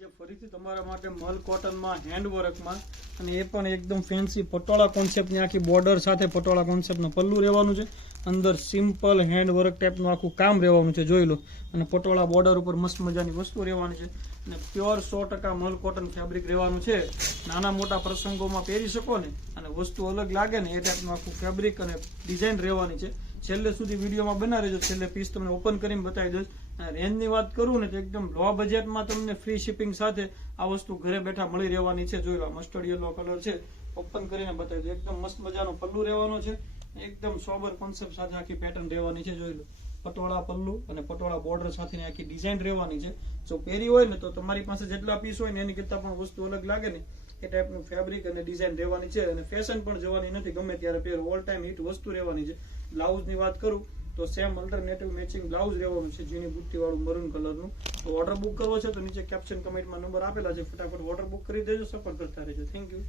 આજે ફરીથી તમારા માટે મલ કોટનમાં હેન્ડવર્કમાં અને એ પણ એકદમ ફેન્સી પટોળા કોન્સેપ્ટની આખી બોર્ડર સાથે પટોળા કોન્સેપ્ટનું પલ્લું રહેવાનું છે. અંદર સિમ્પલ હેન્ડવર્ક ટાઈપનું આખું કામ રહેવાનું છે, જોઈ લો. અને પટોળા બોર્ડર ઉપર મસ્ત મજાની વસ્તુ રહેવાની છે અને પ્યોર 100% મલ કોટન ફેબ્રિક રહેવાનું છે. નાના મોટા પ્રસંગોમાં પહેરી શકો ને અને વસ્તુ અલગ લાગે ને એ ટાઈપનું આખું ફેબ્રિક અને ડિઝાઇન રહેવાની છે. છેલ્લે સુધી વિડીયોમાં બના રહેજો, છેલ્લે પીસ તમને ઓપન કરીને બતાવી દઈશ. રેન્જની વાત કરું ને તો એકદમ લો બજેટમાં તમને ફ્રી શિપિંગ સાથે આ વસ્તુ ઘરે બેઠા મળી રહેવાની છે. જોઈ લો, મસ્ટર્ડ યલો કલર છે, ઓપન કરીને બતાવી દો. એકદમ મસ્ત મજાનો પલ્લુ રહેવાનો છે, એકદમ સોબર કોન્સેપ્ટ સાથે આખી પેટર્ન રહેવાની છે. જોઈ લો, પટોળા પલ્લુ અને પટોળા બોર્ડર સાથેની આખી ડિઝાઇન રહેવાની છે. જો પહેરી હોય ને તો તમારી પાસે જેટલા પીસ હોય ને એની કરતાં પણ વસ્તુ અલગ લાગે ને એ ટાઈપનું ફેબ્રિક અને ડિઝાઇન રહેવાની છે. અને ફેશન પણ જવાની નથી, ગમે ત્યારે પહેરો, ઓલ ટાઈમ હિટ વસ્તુ રહેવાની છે. બ્લાઉઝની વાત કરું તો સેમ અલ્ટરનેટિવ મેચિંગ બ્લાઉઝ રહેવાનું છે, ઝીણી બુટ્ટી વાળું મરૂન કલરનું. તો ઓર્ડર બુક કરવો છે તો નીચે કેપ્શન કમેન્ટમાં નંબર આપેલા છે, ફટાફટ ઓર્ડર બુક કરી દેજો, સપોર્ટ કરતા રહેજો. Thank you.